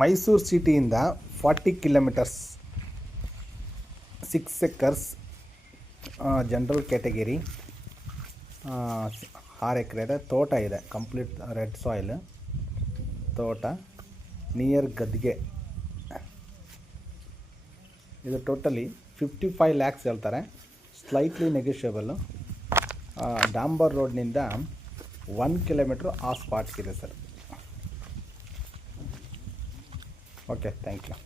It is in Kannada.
ಮೈಸೂರು ಸಿಟಿಯಿಂದ 40 ಕಿಲೋಮೀಟರ್ಸ್, 6 ಎಕರ್ಸ್, ಜನರಲ್ ಕ್ಯಾಟಗಿರಿ, 6 ಎಕರೆ ಇದೆ. ತೋಟ ಇದೆ, ಕಂಪ್ಲೀಟ್ ರೆಡ್ ಸಾಯಿಲ್ ತೋಟ, ನಿಯರ್ ಗದ್ಗೆ. ಇದು ಟೋಟಲಿ 55 ಲ್ಯಾಕ್ಸ್ ಹೇಳ್ತಾರೆ, ಸ್ಲೈಟ್ಲಿ ನೆಗೋಷಿಯಬಲ್ಲು. ಡಾಂಬರ್ ರೋಡ್ನಿಂದ 1 ಕಿಲೋಮೀಟ್ರ್ ಆ ಸ್ಪಾಟ್ಗಿದೆ ಸರ್. Okay, thank you.